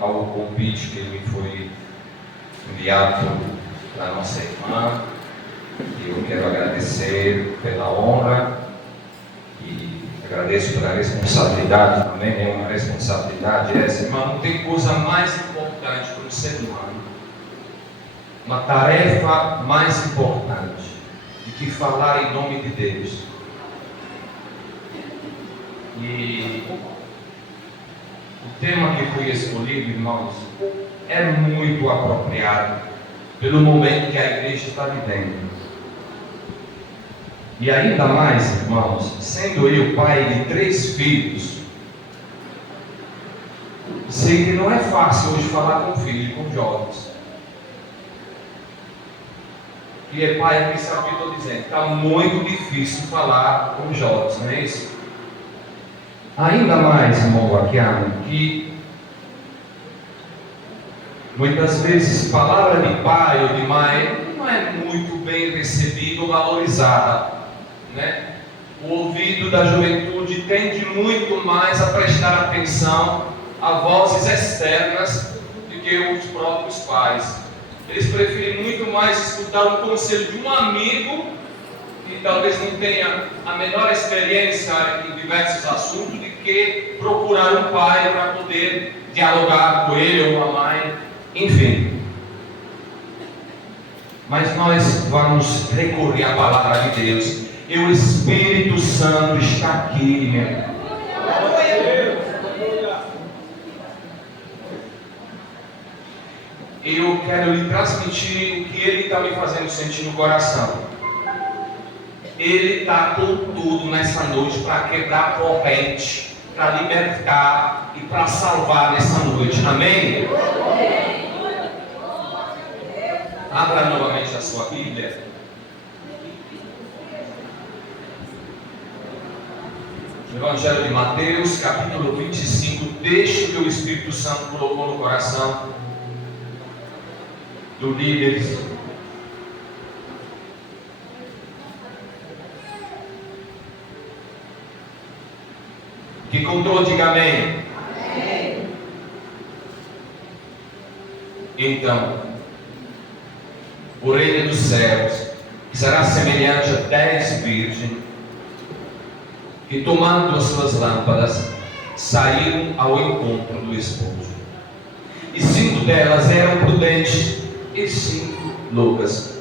ao convite que me foi enviado pela nossa irmã. E eu quero agradecer pela honra e agradeço pela responsabilidade também. É uma responsabilidade essa, irmã. Não tem coisa mais importante para o ser humano, uma tarefa mais importante do que falar em nome de Deus. E o tema que foi escolhido, irmãos, é muito apropriado pelo momento que a igreja está vivendo. E ainda mais, irmãos, sendo eu pai de 3 filhos, sei que não é fácil hoje falar com filhos, com jovens. E é pai aqui, sabe o que eu estou dizendo? Está muito difícil falar com jovens, não é isso? Ainda mais, irmão Baquiano, que muitas vezes palavra de pai ou de mãe não é muito bem recebida ou valorizada, né? O ouvido da juventude tende muito mais a prestar atenção a vozes externas do que os próprios pais. Eles preferem muito mais escutar o conselho de um amigo que talvez não tenha a menor experiência em diversos assuntos, do que procurar um pai para poder dialogar com ele ou uma mãe, enfim. Mas nós vamos recorrer à palavra de Deus. E o Espírito Santo está aqui, meu irmão. Eu quero lhe transmitir o que Ele está me fazendo sentir no coração. Ele está com tudo nessa noite para quebrar a corrente, para libertar e para salvar nessa noite. Amém? Abra novamente a sua Bíblia. Evangelho de Mateus, capítulo 25, texto que o Espírito Santo colocou no coração do líder. Que contou, diga amém. Amém. Então, o reino dos céus será semelhante a 10 virgens que, tomando as suas lâmpadas, saíram ao encontro do esposo. E 5 delas eram prudentes e 5 loucas.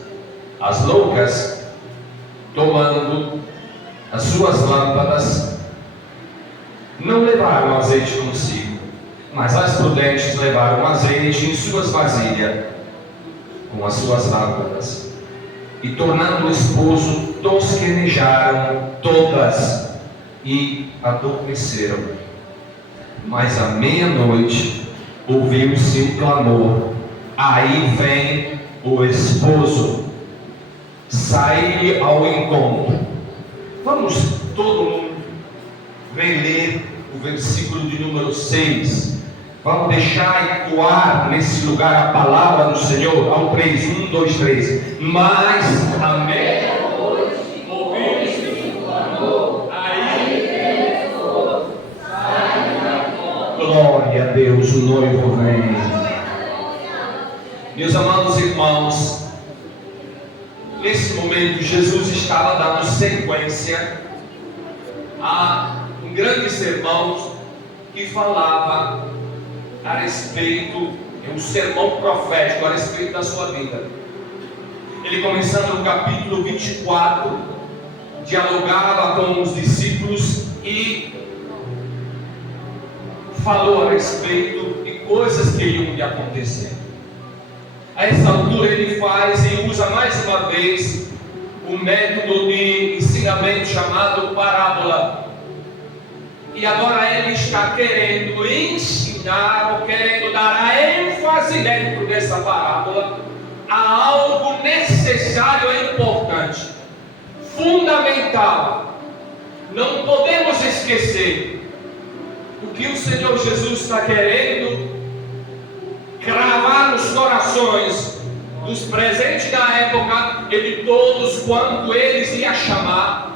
As loucas, tomando as suas lâmpadas, não levaram azeite consigo, mas as prudentes levaram azeite em suas vasilhas, com as suas lâmpadas. E tornando o esposo, tosquenejaram todas e adormeceram. Mas à meia-noite ouviu-se um clamor: aí vem o esposo, saí ao encontro. Vamos todo mundo ler o versículo de número 6. Vamos deixar ecoar nesse lugar a palavra do Senhor. Ao 3, 1, 2, 3. Mas à meia-noite ouviu-se um clamor: aí vem o esposo, sai. Glória a Deus, o noivo vem. Meus amados irmãos, nesse momento Jesus estava dando sequência a um grande sermão que falava a respeito, é um sermão profético a respeito da sua vida. Ele, começando no capítulo 24, dialogava com os discípulos e falou a respeito de coisas que iam de acontecer. A essa altura ele faz e usa mais uma vez o método de ensinamento chamado parábola. E agora ele está querendo ensinar, ou querendo dar a ênfase dentro dessa parábola a algo necessário e importante, fundamental. Não podemos esquecer o que o Senhor Jesus está querendo cravar nos corações dos presentes da época e de todos quanto eles iam chamar.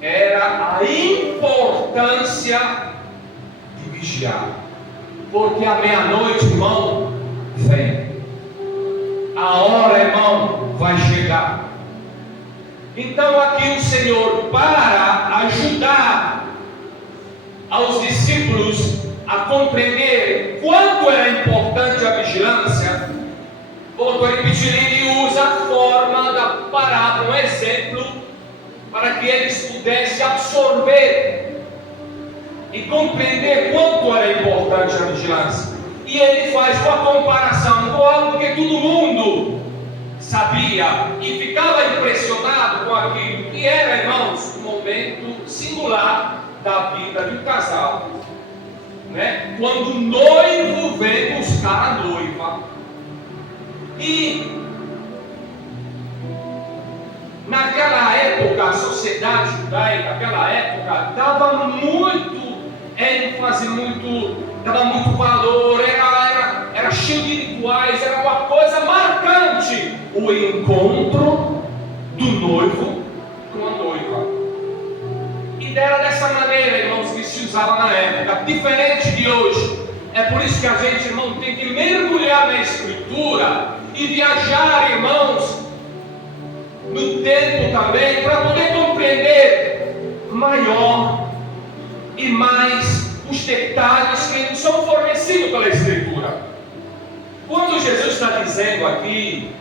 Era a importância de vigiar. porque a meia-noite, irmão, vem. A hora, irmão, vai chegar. Então aqui o Senhor, para ajudar aos discípulos a compreender quanto era importante a vigilância, volto a repetir, ele usa a forma da parábola, um exemplo, para que eles pudessem absorver e compreender quanto era importante a vigilância. E ele faz uma comparação com algo que todo mundo sabia e ficava impressionado com aquilo que era, irmãos, um momento singular da vida de um casal, né? Quando o noivo vem buscar a noiva. E naquela época a sociedade judaica, naquela época, dava muito ênfase, dava muito valor, era cheio de rituais, era uma coisa marcante o encontro do noivo com a noiva. E era dessa maneira, irmãos, que se usava na época, diferente de hoje. É por isso que a gente, irmão, tem que mergulhar na Escritura e viajar, irmãos, no tempo também, para poder compreender maior e mais os detalhes que nos são fornecidos pela Escritura. Quando Jesus está dizendo aqui,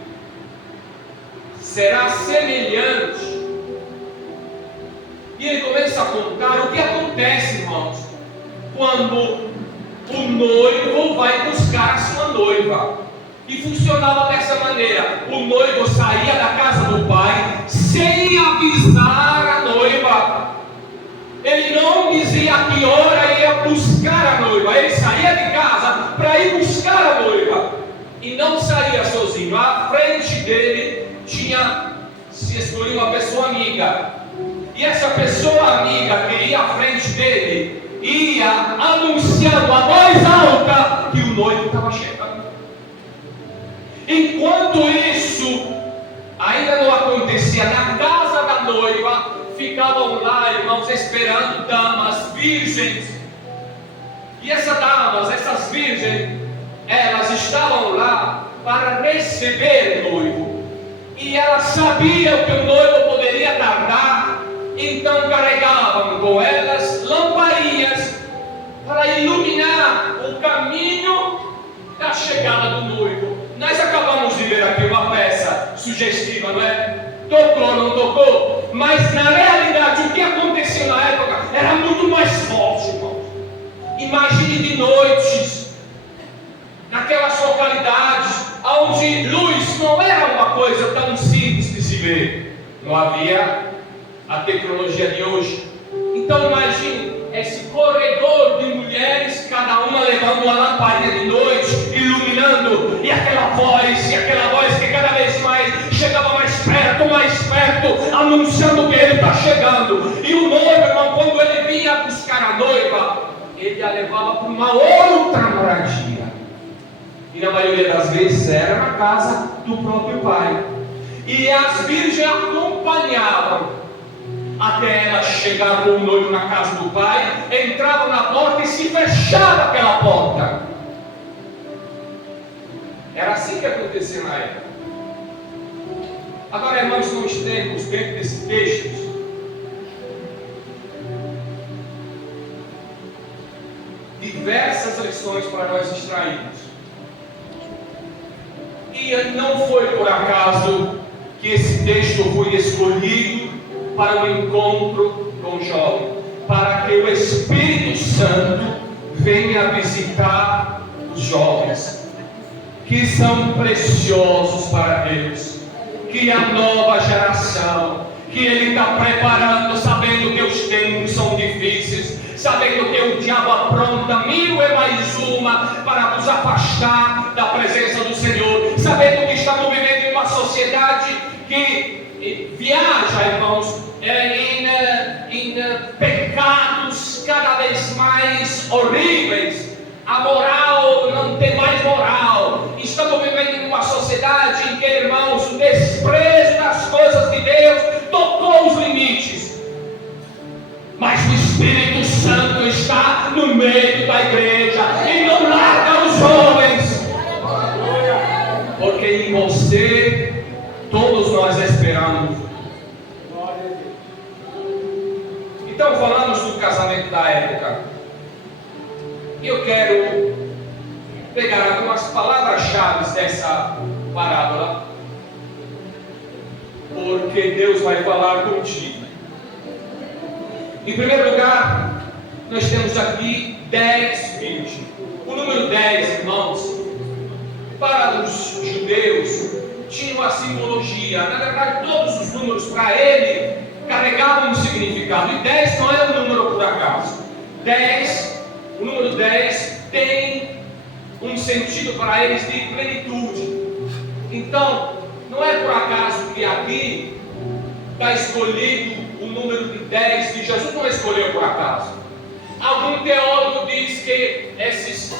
será semelhante, e ele começa a contar o que acontece, irmãos, quando o noivo vai buscar a sua noiva. E funcionava dessa maneira: o noivo saía da casa do pai sem avisar a noiva. Ele não dizia a que hora ia buscar a noiva, ele saía de casa para ir buscar a noiva. E não saía sozinho, à frente dele se escolhia uma pessoa amiga. E essa pessoa amiga que ia à frente dele ia anunciando a voz alta que o noivo estava chegando. Enquanto isso ainda não acontecia, na casa da noiva ficavam lá, irmãos, esperando damas virgens. E essas virgens, elas estavam lá para receber o noivo. E elas sabiam que o noivo poderia tardar, então carregavam com elas lamparias para iluminar o caminho da chegada do noivo. Nós acabamos de ver aqui uma peça sugestiva, não é? Tocou, não tocou? Mas na realidade o que acontecia na época era muito mais forte, irmão. Imagine de noites, naquelas localidades onde luz não era uma coisa tão simples de se ver. Não havia a tecnologia de hoje. Então imagine esse corredor de mulheres, cada uma levando uma lamparina de noite, iluminando, e aquela voz que cada vez mais chegava mais perto, anunciando que ele está chegando. E o noivo, irmão, quando ele vinha buscar a noiva, ele a levava para uma outra moradia. E na maioria das vezes era na casa do próprio pai. E as virgens acompanhavam até ela chegar com o noivo na casa do pai, entrava na porta e se fechava aquela porta. Era assim que acontecia na época. Agora, irmãos, nós temos dentro desse texto diversas lições para nós extrairmos. E não foi por acaso que esse texto foi escolhido para o encontro com o jovem, para que o Espírito Santo venha visitar os jovens, que são preciosos para Deus, que a nova geração, que Ele está preparando, sabendo que os tempos são difíceis, sabendo que o diabo apronta 1001 para nos afastar da presença do Senhor, sabendo que estamos vivendo em uma sociedade que viaja, irmãos, em pecados cada vez mais horríveis. A moral não tem mais moral. Estamos vivendo em uma sociedade em que, irmãos, o desprezo das coisas de Deus tocou os limites. Mas o Espírito Santo está no meio da igreja e não larga esperando. Então falamos do casamento da época. E eu quero pegar algumas palavras-chave dessa parábola, porque Deus vai falar contigo. Em primeiro lugar, nós temos aqui 10, 20. O número 10, irmãos, para os judeus, tinha uma simbologia. Na verdade, todos os números para ele carregavam um significado. E 10 não é um número por acaso. 10, o número 10 tem um sentido para eles de plenitude. Então, não é por acaso que aqui está escolhido o número de 10, que Jesus não escolheu por acaso. Algum teólogo diz que esses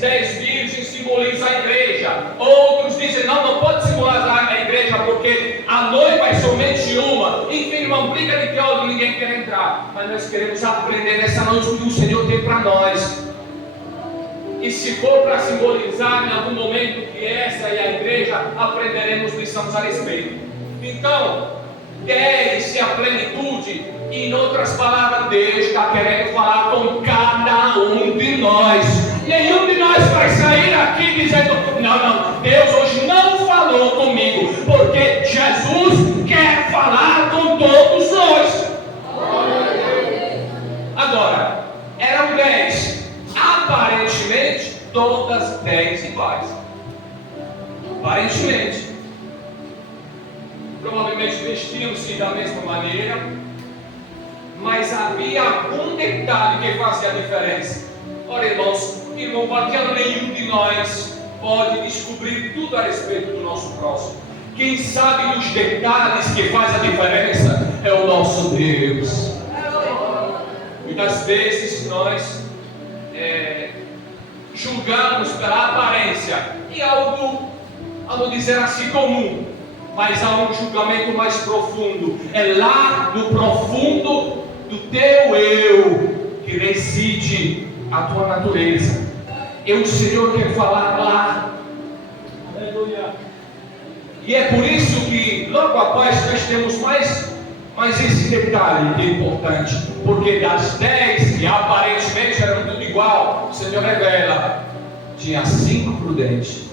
10 virgens simbolizam a igreja. Outros dizem, não pode simbolizar a igreja porque a noiva é somente uma. Enfim, uma briga de teólogo, ninguém quer entrar. Mas nós queremos aprender nessa noite o que o Senhor tem para nós. E se for para simbolizar em algum momento que essa é a igreja, aprenderemos lições a respeito. Então, 10 é a plenitude. E em outras palavras, Deus está querendo falar com cada um de nós. Nenhum de nós vai sair aqui dizendo, não, Deus hoje não falou comigo, porque Jesus quer falar com todos nós. Agora, eram 10. Aparentemente, todas 10 iguais. Aparentemente. Provavelmente vestiam-se da mesma maneira, mas havia algum detalhe que fazia a diferença. Ora, irmãos, porque nenhum de nós pode descobrir tudo a respeito do nosso próximo. Quem sabe dos detalhes que faz a diferença é o nosso Deus. Muitas vezes nós julgamos pela aparência e algo, vamos dizer assim, comum. Mas há um julgamento mais profundo. É lá no profundo do teu eu que reside a tua natureza. E o Senhor quer falar lá. Aleluia. E é por isso que logo após nós temos mais esse detalhe que é importante. Porque das 10 que aparentemente eram tudo igual, o Senhor revela: tinha 5 prudentes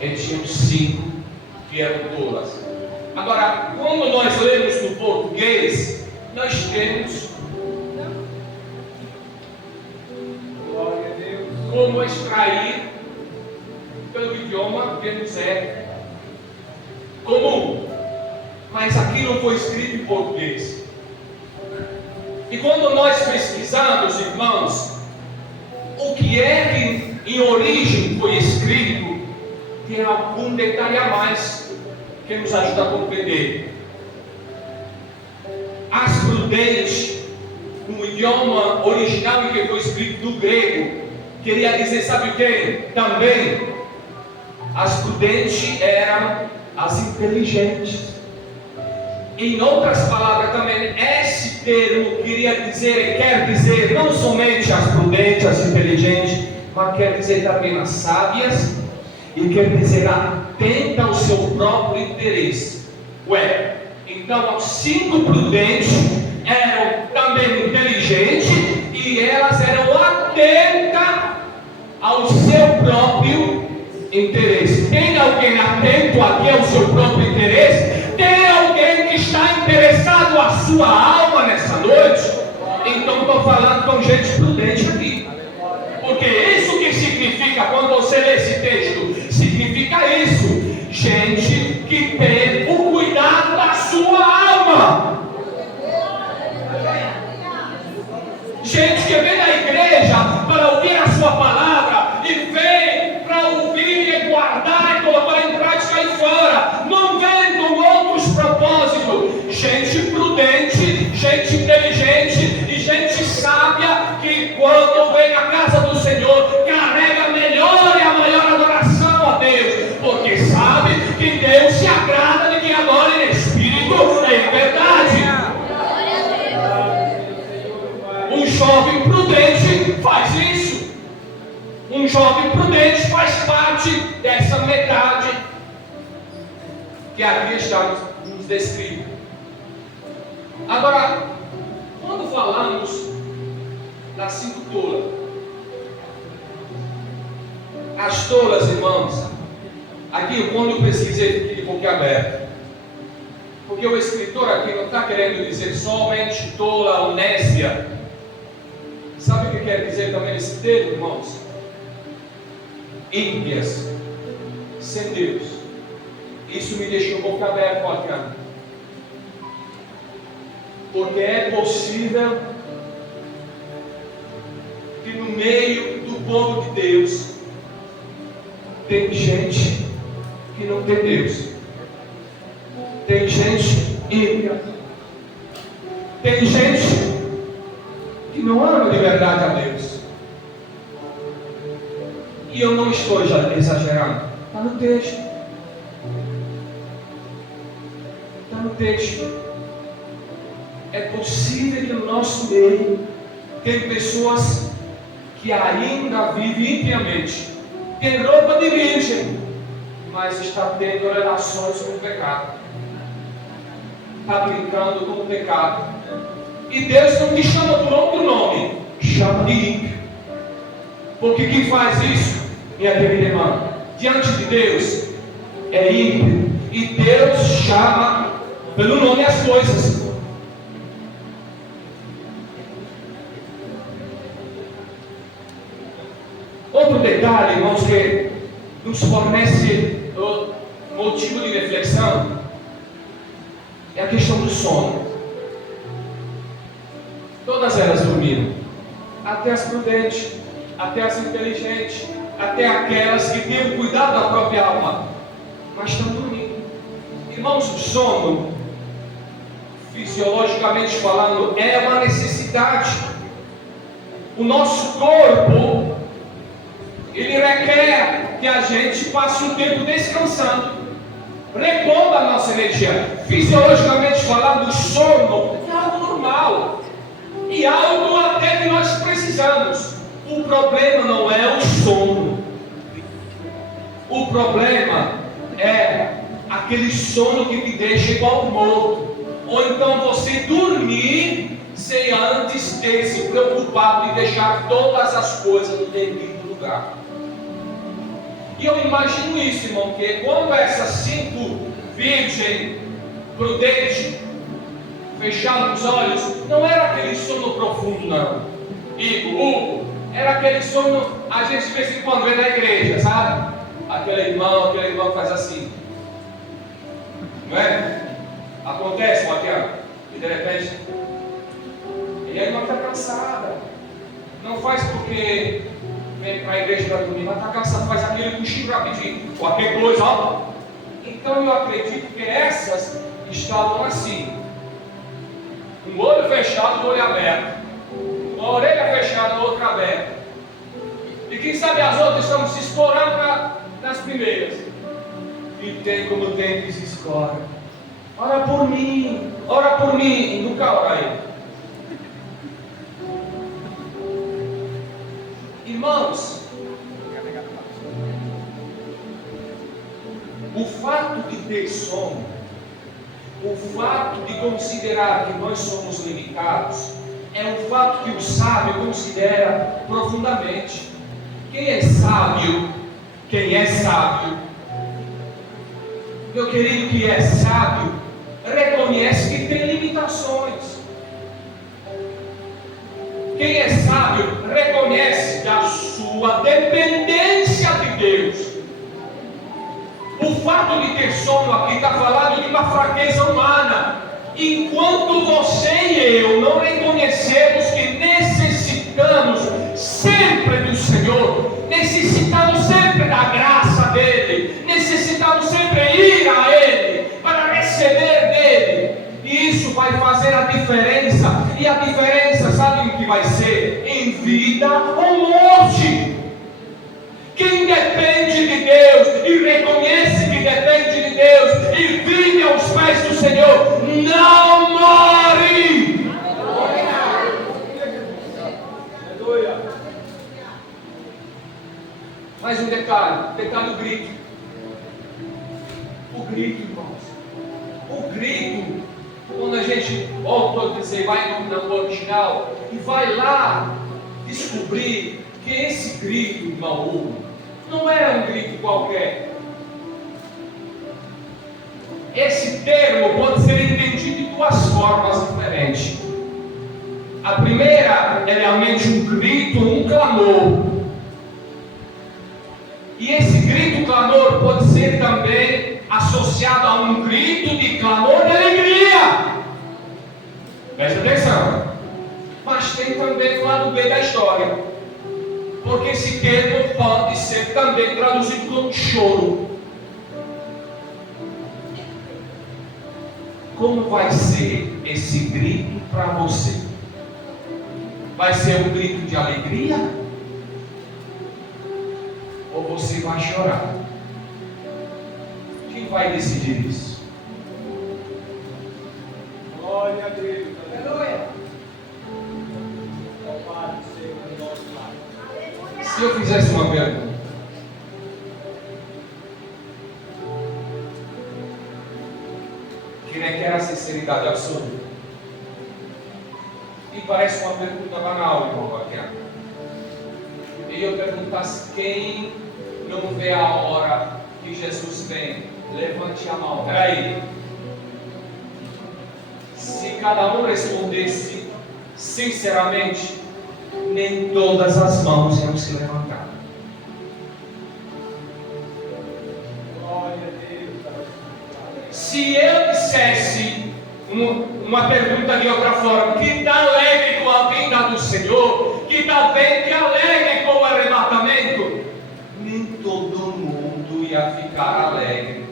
e tinham 5 que eram tolas. Agora, quando nós lemos no português, nós temos como extrair pelo idioma que nos é comum. Mas aqui não foi escrito em português. E quando nós pesquisamos, irmãos, o que é que em origem foi escrito, tem algum detalhe a mais que nos ajuda a compreender. As prudentes, no idioma original em que foi escrito do grego, queria dizer, sabe o que? Também, as prudentes eram as inteligentes. Em outras palavras também, esse termo quer dizer não somente as prudentes, as inteligentes, mas quer dizer também as sábias, e quer dizer atenta ao seu próprio interesse. Então os 5 prudentes eram também inteligentes e elas eram atentas ao seu próprio interesse. Tem alguém atento aqui ao seu próprio interesse? Tem alguém que está interessado à sua alma nessa noite? Então estou falando com gente prudente aqui. Porque isso que significa quando você lê esse texto, significa isso: gente que tem o cuidado da sua alma, gente que vem na igreja para ouvir a sua palavra e vem para ouvir e guardar e colocar em prática aí fora, não vem com outros propósitos. Gente prudente, gente inteligente e gente sábia que quando vem à casa do Senhor carrega a melhor e a maior adoração a Deus, porque sabe que Deus se agrada de quem adora em espírito e em verdade. Um jovem prudente faz isso. Um jovem prudente faz parte dessa metade que aqui está nos descrito. Agora, quando falamos das 5 tolas, as tolas, irmãos, aqui quando eu pesquisei, fiquei de boca aberta, porque o escritor aqui não está querendo dizer somente tola ou nécia. Sabe o que quer dizer também esse termo, irmãos? Ímpias, sem Deus. Isso me deixou boca aberta, bacana. Porque é possível que no meio do povo de Deus tem gente que não tem Deus. Tem gente ímpia. Tem gente que não ama de verdade a Deus. E eu não estou exagerando. Está no texto. Está no texto. É possível que no nosso meio tem pessoas que ainda vivem impiamente. Tem roupa de virgem, mas está tendo relações com o pecado. Está brincando com o pecado. E Deus não te chama por outro nome, chama de ímpio. Porque quem faz isso, minha querida irmã, diante de Deus, é ímpio. E Deus chama pelo nome as coisas. Outro detalhe, irmãos, que nos fornece motivo de reflexão é a questão do sono. Todas elas dormiram, até as prudentes, até as inteligentes, até aquelas que têm o cuidado da própria alma, mas estão dormindo. Irmãos, o sono, fisiologicamente falando, é uma necessidade. O nosso corpo, ele requer que a gente passe um tempo descansando, repondo a nossa energia. Fisiologicamente falando, o sono é algo normal e algo até que nós precisamos. O problema não é o sono. O problema é aquele sono que te deixa igual morto, ou então você dormir sem antes ter se preocupado de deixar todas as coisas no devido lugar. E eu imagino isso, irmão, que quando essas 5 virgens prudentes fecharam os olhos, não era aquele sono profundo, não. Hugo, era aquele sono, a gente de vez em quando vê na igreja, sabe? Aquele irmão faz assim, não é? Acontece, Maquiano, e de repente, e a irmã está cansada, não faz porque vem para a igreja para dormir, mas está cansado, faz aquele cochilo rapidinho, qualquer coisa, ó. Então eu acredito que essas estavam assim, um olho fechado, um olho aberto, uma orelha fechada, outra aberta, e quem sabe as outras estão se explorando nas primeiras, e tem como tem que se escora. Ora por mim, e nunca ora aí. Irmãos, o fato de ter sono, o fato de considerar que nós somos limitados, é um fato que o sábio considera profundamente. Quem é sábio, meu querido, que é sábio, reconhece que tem limitações. Quem é sábio reconhece a sua dependência de Deus. O fato de ter sono aqui está falando de uma fraqueza humana. Enquanto você e eu não reconhecemos que necessitamos sempre do Senhor, necessitamos sempre da graça dEle, necessitamos sempre ir a Ele para receber dEle, e isso vai fazer a diferença. E a diferença, sabe o que vai ser? Em vida ou morte. Quem depende de Deus e reconhece que depende de Deus e vive aos pés do Senhor, não morre. Mais um detalhe, o grito. O grito, irmãos. o grito, quando a gente volta a dizer, vai no original e vai lá descobrir que esse grito, irmão, não era um grito qualquer. Esse termo pode ser entendido de duas formas diferentes. A primeira é realmente um grito, um clamor. E esse grito, clamor, pode ser também associado a um grito de clamor de alegria. Preste atenção. Mas tem também o lado B da história. Porque esse termo pode ser também traduzido como choro. Como vai ser esse grito para você? Vai ser um grito de alegria? Ou você vai chorar? Quem vai decidir isso? Glória a Deus. Aleluia. Se eu fizesse uma pergunta, que requer a sinceridade absoluta, e parece uma pergunta banal, irmão Baquiano, e eu perguntasse quem não vê a hora que Jesus vem, levante a mão. Peraí. Se cada um respondesse sinceramente, nem todas as mãos iam se levantar. Glória a Deus. Se eu dissesse uma pergunta de outra forma, que está alegre com a vinda do Senhor, que está bem, que alegre com o arrebatamento, nem todo mundo ia ficar alegre.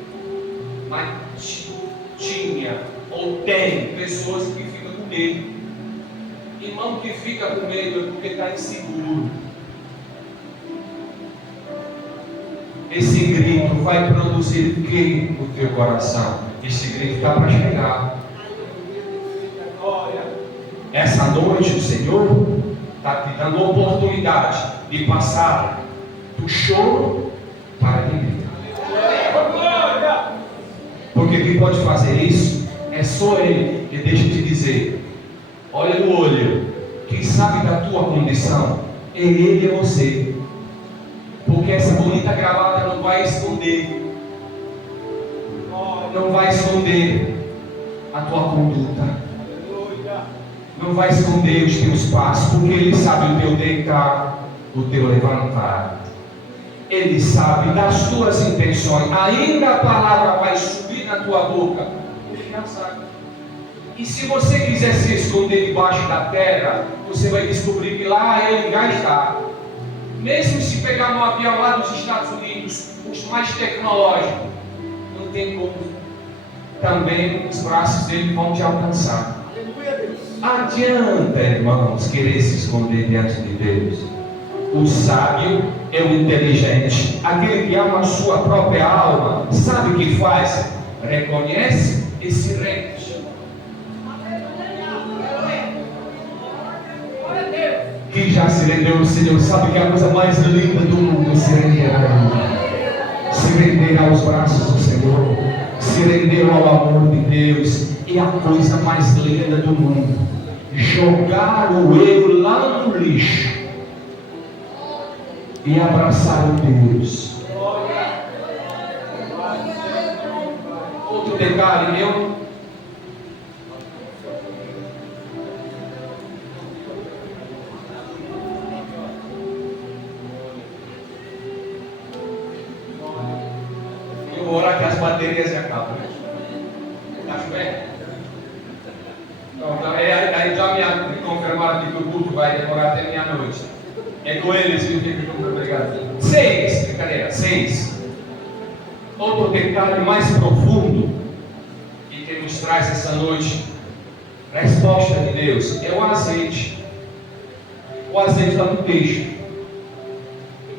Mas tinha ou tem pessoas que ficam com medo. Irmão que fica com medo é porque está inseguro. Esse grito vai produzir o que no teu coração? Esse grito está para chegar. Essa noite o Senhor está te dando a oportunidade de passar do choro para a alegria. Porque quem pode fazer isso é só Ele. E deixa eu te dizer, olha no olho, quem sabe da tua condição é Ele e você. Porque essa bonita gravata não vai esconder, não vai esconder a tua conduta, não vai esconder os teus passos, porque Ele sabe o teu deitar, o teu levantar. Ele sabe das tuas intenções. Ainda a palavra vai subir na tua boca, Ele já sabe. E se você quiser se esconder debaixo da terra, você vai descobrir que lá Ele já está. Mesmo se pegar um avião lá dos Estados Unidos, os mais tecnológicos, não tem como. Também os braços dele vão te alcançar. Adianta, irmãos, querer se esconder diante de Deus. O sábio é o inteligente, aquele que ama a sua própria alma. Sabe o que faz? Reconhece e se rende. Quem já se rendeu ao Senhor sabe que é a coisa mais linda do mundo se render a Ele, se render aos braços do Senhor, se render ao amor de Deus. É a coisa mais linda do mundo. Jogar o eu lá no lixo e abraçar o Deus. Outro detalhe meu. Eu vou orar que as baterias se acabam. Está chovendo? Então, aí já me confirmaram que o culto vai demorar até meia-noite. É com eles, viu? Muito obrigado. 6, brincadeira, 6. Outro detalhe mais profundo e que nos traz essa noite, resposta de Deus, é o azeite. O azeite está no peixe.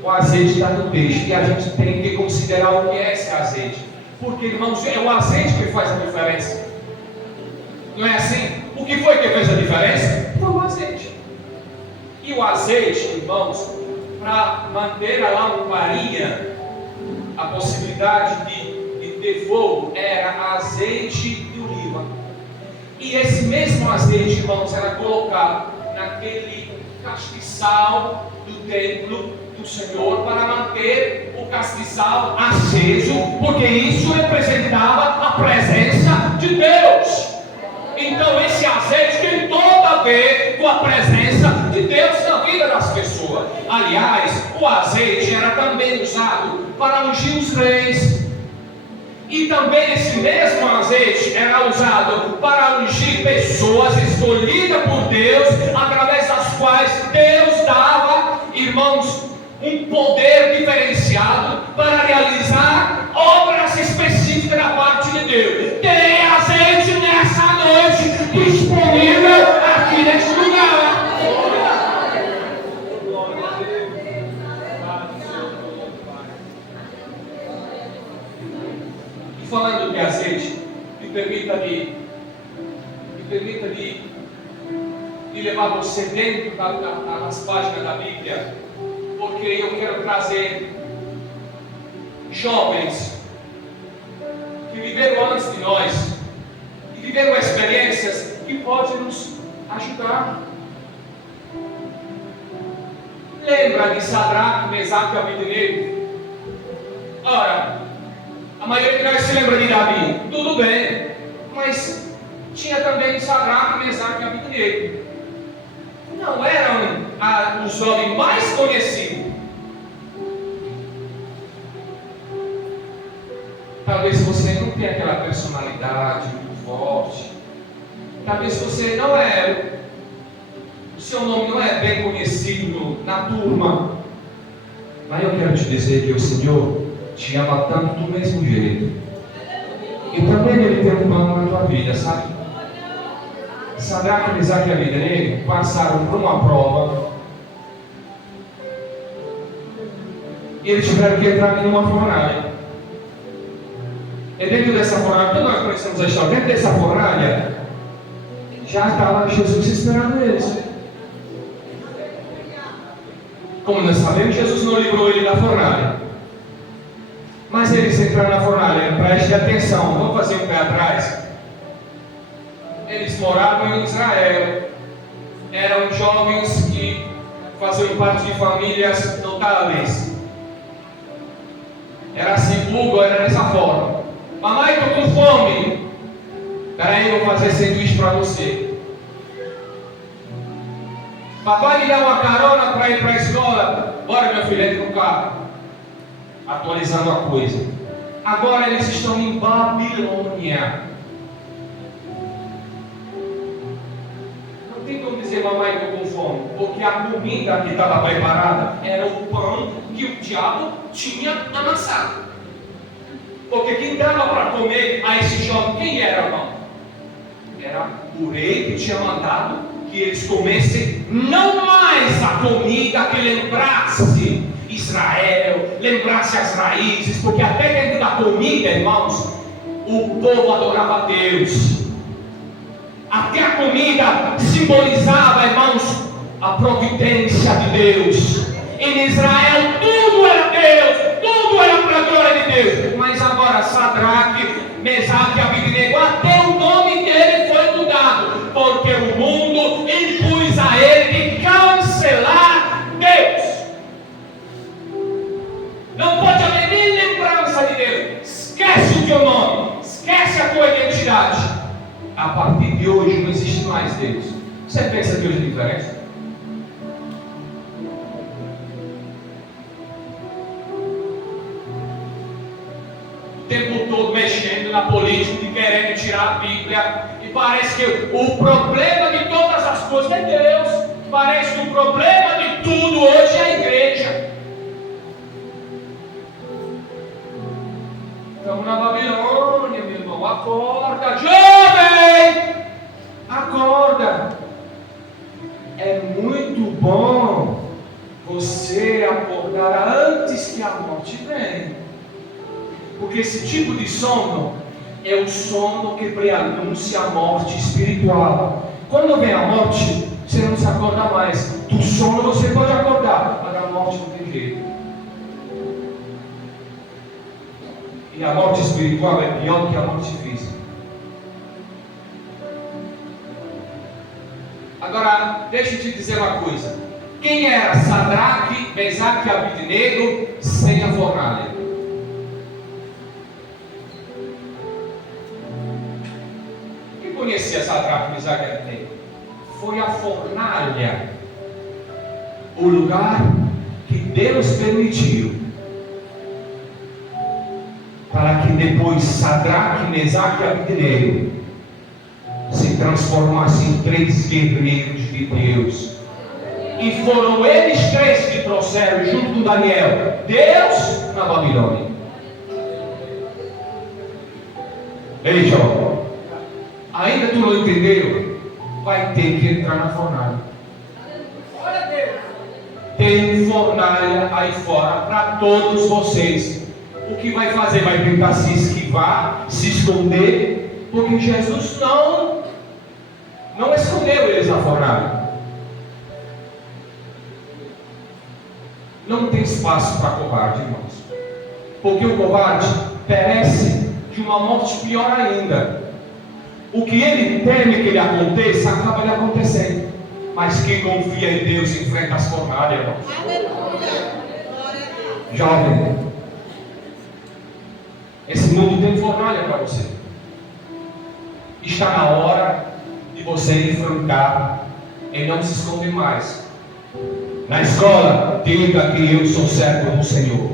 O azeite está no peixe. E a gente tem que considerar o que é esse azeite. Porque, irmãos, é o azeite que faz a diferença. Não é assim? O que foi que fez a diferença? Foi o azeite. E o azeite, irmãos, para manter a lamparina, a possibilidade de ter fogo, era azeite de oliva. E esse mesmo azeite, irmãos, era colocado naquele castiçal do templo do Senhor para manter o castiçal aceso, porque isso representava a presença de Deus. Então esse azeite tem tudo a ver com a presença de Deus na vida das pessoas. Aliás, o azeite era também usado para ungir os reis. E também esse mesmo azeite era usado para ungir pessoas escolhidas por Deus, através das quais Deus dava, irmãos, um poder diferenciado para realizar obras específicas da parte de Deus. Tem azeite nessa noite disponível aqui neste lugar. E falando de azeite, me permita de levar você dentro das páginas da Bíblia, porque eu quero trazer jovens que viveram antes de nós, que viveram experiências que podem nos ajudar. Lembra de Sadraque, Mesaque e Abednego? Ora, a maioria de nós se lembra de Davi, tudo bem, mas tinha também Sadraque, Mesaque e Abednego. Não eram os jovens mais conhecidos. Talvez você não tenha aquela personalidade muito forte. Talvez você não é, o seu nome não é bem conhecido na turma. Mas eu quero te dizer que o Senhor te ama tanto do mesmo jeito. E também Ele tem um plano na tua vida, sabe? Sadraque, Mesaque e Abednego passaram por uma prova. E eles tiveram que entrar em uma fornalha. E dentro dessa fornalha, todos nós conhecemos a história, dentro dessa fornalha, já estava Jesus esperando eles. Como nós sabemos, Jesus não livrou ele da fornalha. Mas eles entraram na fornalha, preste atenção, vamos fazer um pé atrás. Eles moravam em Israel, eram jovens que faziam parte de famílias notáveis. Era assim, Hugo, era dessa forma. Mamãe, estou com fome. Peraí, eu vou fazer sanduíche para você. Papai me dá uma carona para ir para a escola. Bora, meu filho, entra no carro. Atualizando a coisa. Agora eles estão em Babilônia. Não tem como dizer, mamãe, estou com fome, porque a comida que estava preparada era o pão que o diabo tinha amassado. Porque quem dava para comer a esse jovem, quem era, irmão? Era o rei que tinha mandado que eles comessem não mais a comida que lembrasse Israel, lembrasse as raízes, porque até dentro da comida, irmãos, o povo adorava a Deus. Até a comida simbolizava, irmãos, a providência de Deus. Em Israel tudo era Deus, tudo era para a glória de Deus. Mas agora Sadraque, Mesaque e Abednego, até o nome dele foi mudado, porque o mundo impôs a ele de cancelar Deus. Não pode haver nem lembrança de Deus. Esquece o teu nome, esquece a tua identidade. A partir de hoje não existe mais Deus. Você pensa que hoje é diferente? O tempo todo mexendo na política e querendo tirar a Bíblia. E parece que o problema de todas as coisas é Deus. Parece que o problema de tudo hoje é a igreja. Estamos na Babilônia, meu irmão. Acorda, jovem! Acorda! É muito bom você acordar antes que a morte venha. Porque esse tipo de sono é o sono que preanuncia a morte espiritual. Quando vem a morte, você não se acorda mais. Do sono você pode acordar, mas da morte não tem jeito. E a morte espiritual é pior do que a morte física. Agora, deixa eu te dizer uma coisa. Quem era Sadraque, Mesaque e Abednego sem a fornalha? Quem conhecia Sadraque, Mesaque e Abednego? Foi a fornalha, o lugar que Deus permitiu para que depois Sadraque, Mesaque e Abednego se transformassem em 3 guerreiros de Deus. E foram eles 3 que trouxeram, junto com Daniel, Deus na Babilônia. Ei, Jó, ainda tu não entendeu? Vai ter que entrar na fornalha. Tem fornalha aí fora para todos vocês. O que vai fazer? Vai tentar se esquivar, se esconder, porque Jesus não escondeu eles na fornalha. Não tem espaço para covarde, irmãos. Porque o covarde perece de uma morte pior ainda. O que ele teme que lhe aconteça, acaba lhe acontecendo. Mas quem confia em Deus enfrenta as fornalhas, irmãos. Jovem, esse mundo tem fornalha para você. Está na hora de você enfrentar e não se esconder mais. Na escola, diga que eu sou servo do Senhor.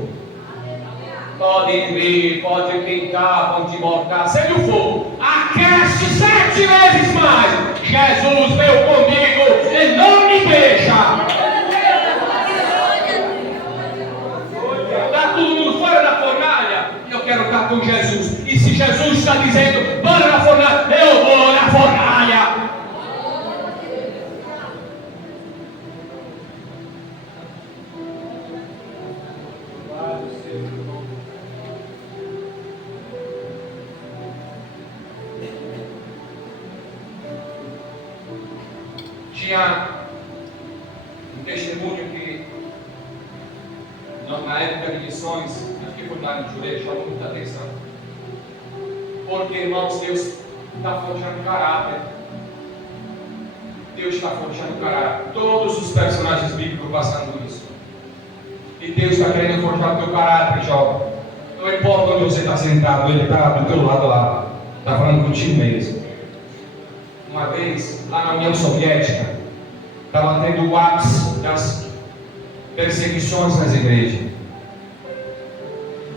Podem vir, podem brincar, vão te mortar, seja o for. Aquece 7 vezes mais. Jesus veio comigo e não me deixa. Está todo mundo fora da fornalha. Eu quero estar com Jesus. E se Jesus está dizendo, bora na fornalha, eu vou na fornalha. Tinha um testemunho que na época de missões, acho que foi lá no Jurei, chamou muita atenção. Porque, irmãos, Deus está forjando caráter. Deus está forjando caráter. Todos os personagens bíblicos passando isso. E Deus está querendo forjar o teu caráter, jovem. Não importa onde você está sentado, Ele está do teu lado lá. Está falando contigo mesmo. Uma vez, lá na União Soviética, estava tendo o ápice das perseguições nas igrejas.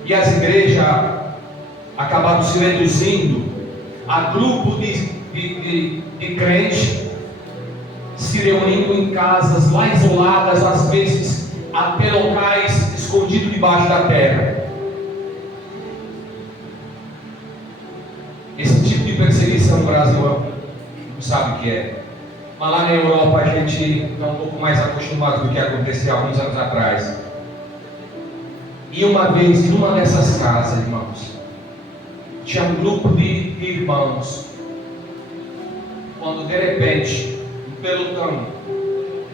E as igrejas acabaram se reduzindo a grupo de crentes se reunindo em casas lá isoladas, às vezes até locais escondidos debaixo da terra. Esse tipo de perseguição no Brasil não sabe o que é. Mas lá na Europa a gente está um pouco mais acostumado do que acontecia alguns anos atrás. E uma vez, em uma dessas casas, irmãos, tinha um grupo de irmãos. Quando de repente, um pelotão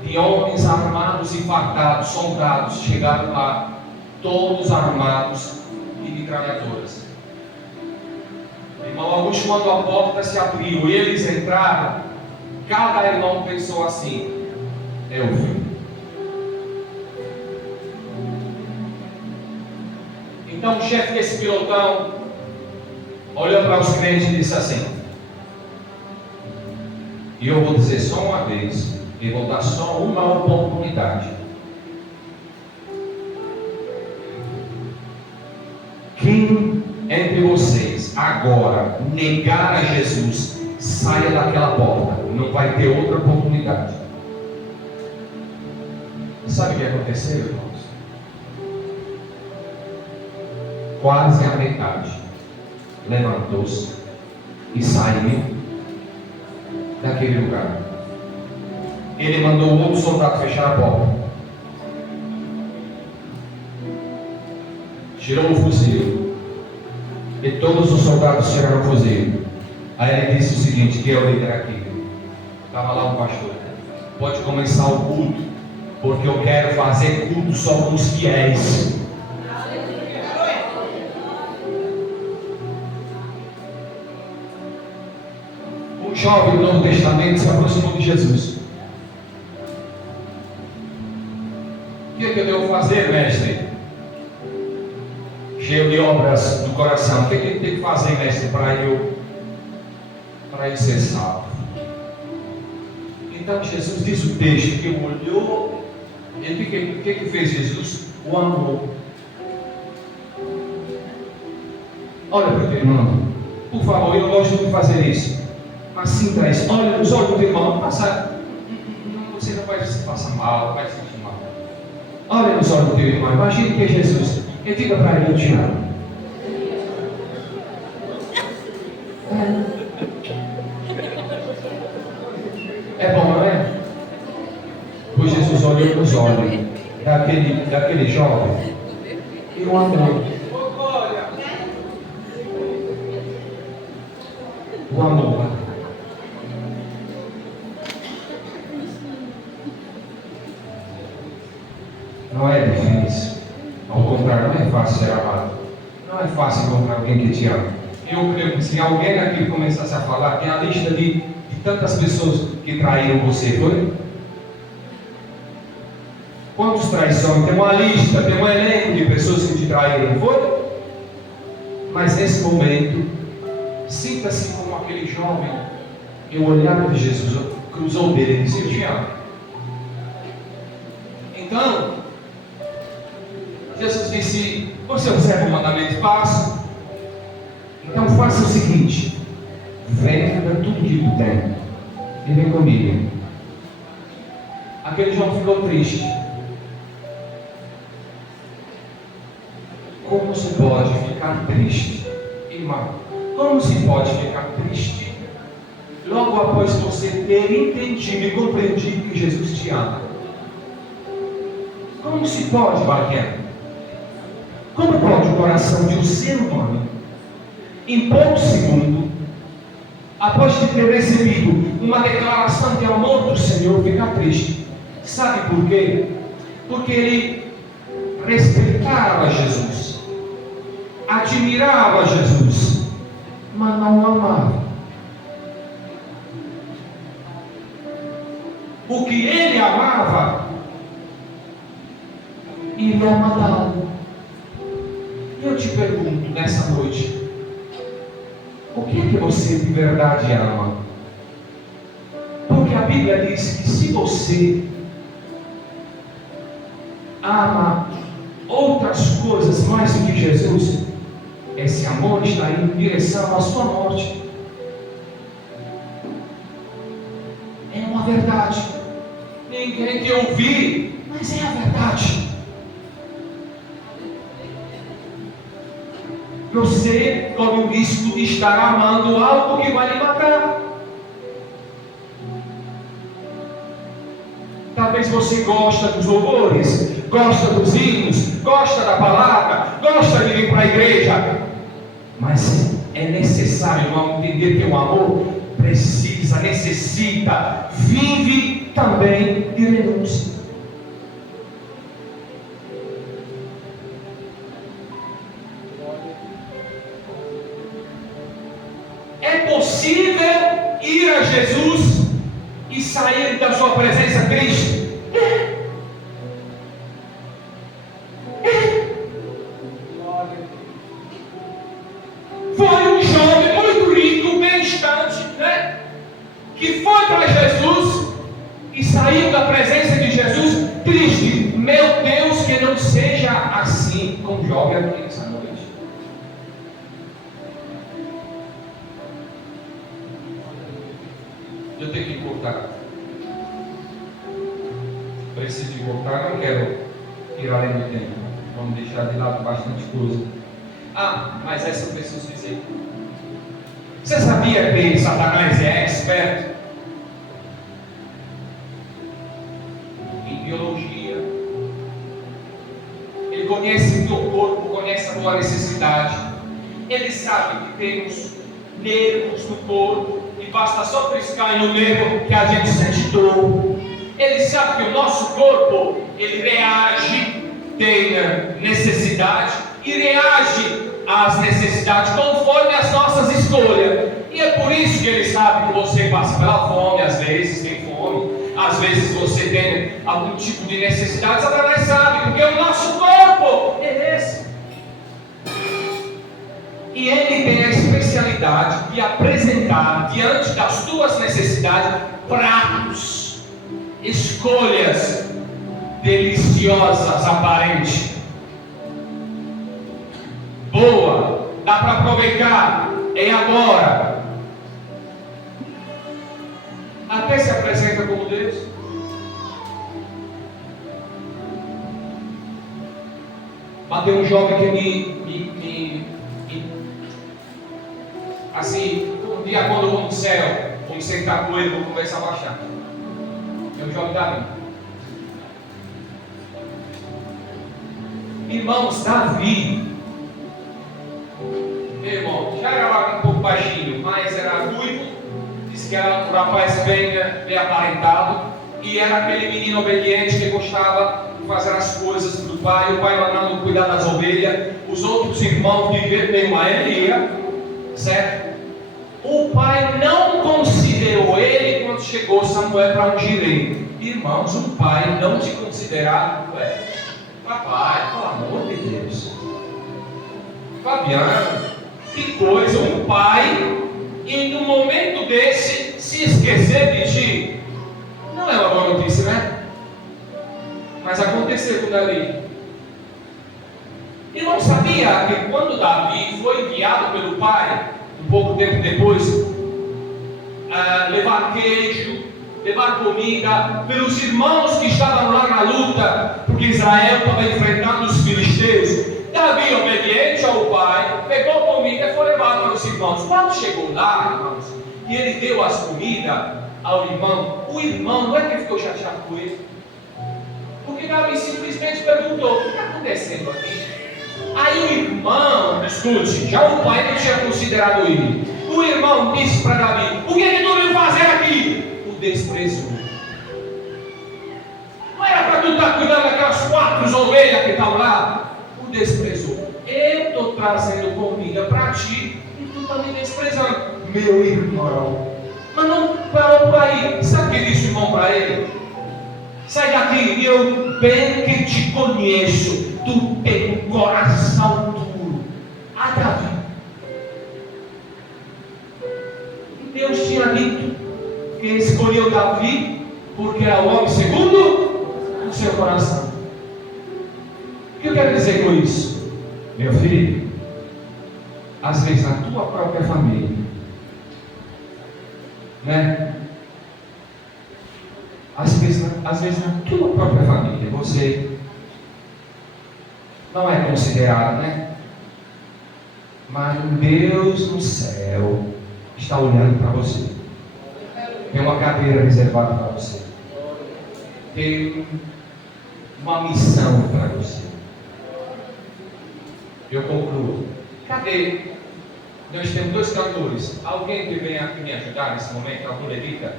de homens armados e fardados, soldados, chegaram lá, todos armados e metralhadoras. Irmão Augusto, quando a porta se abriu e eles entraram, cada irmão pensou assim: eu vi. Então o chefe desse pilotão olhou para os crentes e disse assim: e eu vou dizer só uma vez, e vou dar só uma oportunidade. Quem entre vocês agora negar a Jesus, saia daquela porta, não vai ter outra oportunidade. Sabe o que aconteceu, irmãos? Quase a metade levantou-se e saiu daquele lugar. Ele mandou o outro soldado fechar a porta, tirou o fuzil, e todos os soldados tiraram o fuzil. Aí ele disse o seguinte, que é o líder aqui, estava lá o pastor: pode começar o culto, porque eu quero fazer culto só com os fiéis. Um jovem do Novo Testamento se aproximou de Jesus que eu devo fazer, mestre? Cheio de obras do coração. O que eu tenho que fazer, mestre, para eu ser salvo? Então Jesus diz o texto que olhou. O que fez Jesus? O amor. Olha para o teu irmão, por favor, eu gosto de fazer isso. Mas sinta isso, olha nos olhos do teu irmão, você não vai se passar mal, vai se sentir mal. Olha nos olhos do teu irmão, imagine que é Jesus. E diga para ele: eu te amo. É bom, não é? Pois Jesus olhou nos olhos daquele jovem e o amor. O amor. Não é difícil. Ao contrário, não é fácil ser amado. Não é fácil encontrar alguém que te ama. Eu creio que se alguém aqui começasse a falar, tem a lista de tantas pessoas que traíram você, foi? Quantos traições? Tem uma lista, tem um elenco de pessoas que te traíram, foi? Mas nesse momento, sinta-se como aquele jovem. E o olhar de Jesus cruzou dele e disse: eu te amo. Então, Jesus disse: você observa o mandamento? Faça. Então faça o seguinte: venda tudo que tu tem e vem comigo. Aquele jovem ficou triste. Como se pode ficar triste, irmão? Como se pode ficar triste logo após você ter entendido e compreendido que Jesus te ama? Como se pode, Baquena? Como pode o coração de um ser humano, em poucos segundos, após de ter recebido uma declaração de amor do Senhor, ficar triste? Sabe por quê? Porque ele respeitava Jesus, admirava Jesus, mas não o amava. O que ele amava, ele amava. Eu te pergunto nessa noite: o que é que você de verdade ama? Porque a Bíblia diz que se você ama outras coisas mais do que Jesus, esse amor está indo em direção à sua morte. É uma verdade. Ninguém quer ouvir, mas é a verdade. Você corre o risco de estar amando algo que vai lhe matar. Talvez você goste dos louvores, gosta dos hinos, gosta da palavra, gosta de vir para a igreja, mas é necessário, irmão, entender que o amor precisa, necessita, vive também de renúncia. É possível ir a Jesus e sair da sua presença triste? Foi um jovem muito rico, benestante, né? Que foi para Jesus e saiu da presença de Jesus triste. Meu Deus, que não seja assim com o jovem aqui nessa noite. Eu tenho que voltar. Preciso de voltar, não quero ir além do tempo. Vamos deixar de lado bastante coisa. Mas essa eu preciso dizer. Você sabia que Satanás é expert em biologia? Ele conhece o teu corpo, conhece a tua necessidade. Ele sabe que temos nervos no corpo e basta só triscar no nervo que a gente sente dor. Ele sabe que o nosso corpo, ele reage, tem necessidade e reage às necessidades conforme as nossas escolhas. E é por isso que ele sabe que você passa pela fome, às vezes tem fome. Às vezes você tem algum tipo de necessidade, Satanás sabe, porque o nosso corpo é esse. E ele tem a especialidade de apresentar diante das tuas necessidades pratos, escolhas deliciosas, aparentes, boa, dá para aproveitar, é agora. Até se apresenta como Deus. Bateu um jovem que me assim, um dia quando eu vou no céu, vou me sentar com ele, vou conversar baixado. É um jovem da minha. Irmãos, Davi, meu irmão, já era lá um pouco baixinho, mas era ruivo, disse que era um rapaz bem aparentado, e era aquele menino obediente que gostava de fazer as coisas do pai, o pai mandando cuidar das ovelhas, os outros irmãos de ver bem a ele ia, certo? O pai não considerou ele quando chegou Samuel para ungir ele. Irmãos, o pai não te considerar, papai, pelo amor de Deus, Fabiano, que coisa, um pai, e num momento desse, se esquecer de ti, não é uma boa notícia, né? Mas aconteceu com Davi. Irmão, sabia que quando Davi foi enviado pelo pai, um pouco tempo depois, levar queijo, levar comida pelos irmãos que estavam lá na luta, porque Israel estava enfrentando os filisteus. Davi, obediente ao pai, pegou comida e foi levar para os irmãos. Quando chegou lá, irmãos, e ele deu as comidas ao irmão, o irmão não é que ficou chateado com ele, porque Davi simplesmente perguntou: o que está acontecendo aqui? Aí o irmão, escute, já o pai não tinha considerado ele. O irmão disse para Davi: o que é que tu veio fazer aqui? O desprezou. Não era para tu estar cuidando daquelas 4 ovelhas que estão lá? O desprezou. Eu estou trazendo comida para ti e tu está me desprezando. Meu irmão. Mas não parou por aí. Sabe o que disse o irmão para ele? Sai daqui, eu bem que te conheço. Tu tem um coração duro. A Davi. E Deus tinha dito que escolheu Davi porque era o homem segundo o seu coração. O que eu quero dizer com isso? Meu filho, às vezes na tua própria família, né? Às vezes na tua própria família, você não é considerado, né? Mas Deus no céu está olhando para você. Tem uma cadeira reservada para você. Tem uma missão para você. Eu concluo. Cadê? Nós temos 2 cantores. Alguém que venha aqui me ajudar nesse momento? Algum levita?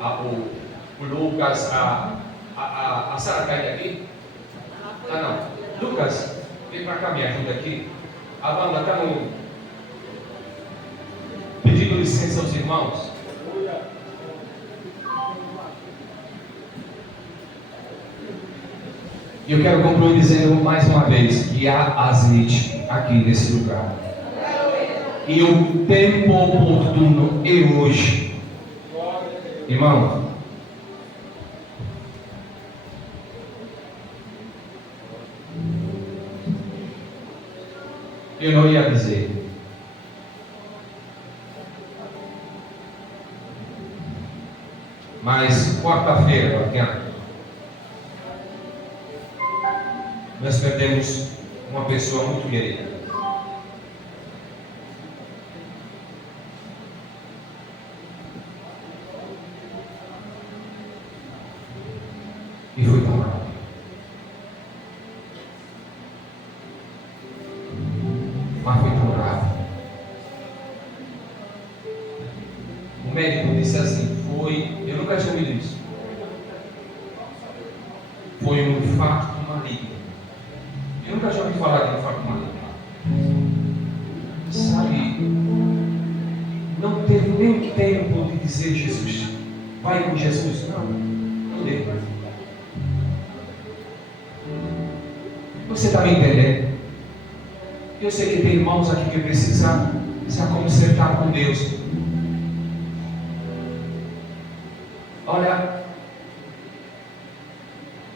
O Lucas, a Sara está aqui? Ah, não. Lucas, vem para cá, me ajuda aqui. A banda está no. Pedindo licença aos irmãos. E eu quero concluir dizendo mais uma vez que há azeite aqui nesse lugar. E o tempo oportuno é hoje. Irmão, eu não ia dizer. Mas quarta-feira, Tatiana, nós perdemos uma pessoa muito querida. E foi tão rápido. Mas foi tão rápido. O médico disse assim, eu nunca tinha ouvido isso. Foi um infarto maligno. Eu nunca tinha ouvido falar de infarto maligno. Sabe, não teve nem tempo de dizer Jesus, vai com Jesus, não. me entender? Eu sei que tem irmãos aqui que precisam se consertar com Deus. Olha,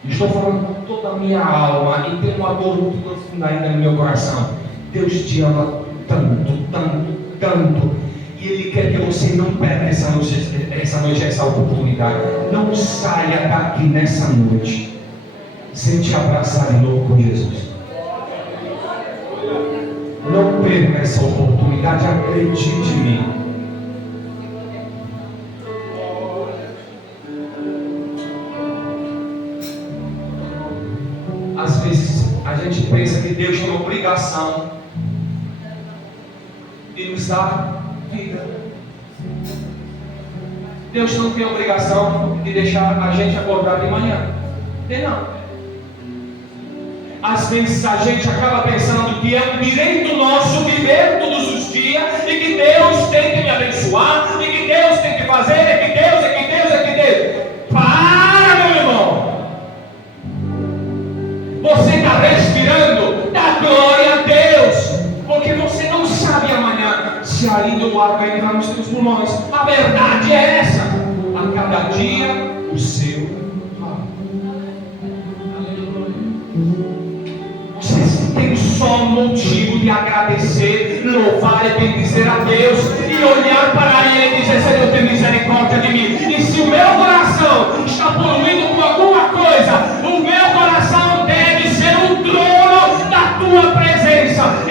estou falando com toda a minha alma e tenho uma dor muito profunda ainda no meu coração. Deus te ama tanto, tanto, tanto, e Ele quer que você não perca essa noite, essa oportunidade. Não saia daqui nessa noite sem te abraçar de novo com Jesus. Não perca essa oportunidade, acredite em mim. Às vezes a gente pensa que Deus tem uma obrigação de nos dar vida. Deus não tem obrigação de deixar a gente acordar de manhã. Tem não. Às vezes a gente acaba pensando que é um direito nosso viver todos os dias e que Deus tem que me abençoar e que Deus tem que fazer, é que Deus, é que Deus, é que Deus. Para, meu irmão! Você está respirando, dá glória a Deus, porque você não sabe amanhã se ainda o ar vai entrar nos seus pulmões. A verdade é essa. A cada dia o seu mal. Você tem só um motivo de agradecer, louvar e bendizer a Deus e olhar para Ele e dizer: Senhor, tem misericórdia de mim. E se o meu coração está poluído com alguma coisa, o meu coração deve ser um trono da tua presença.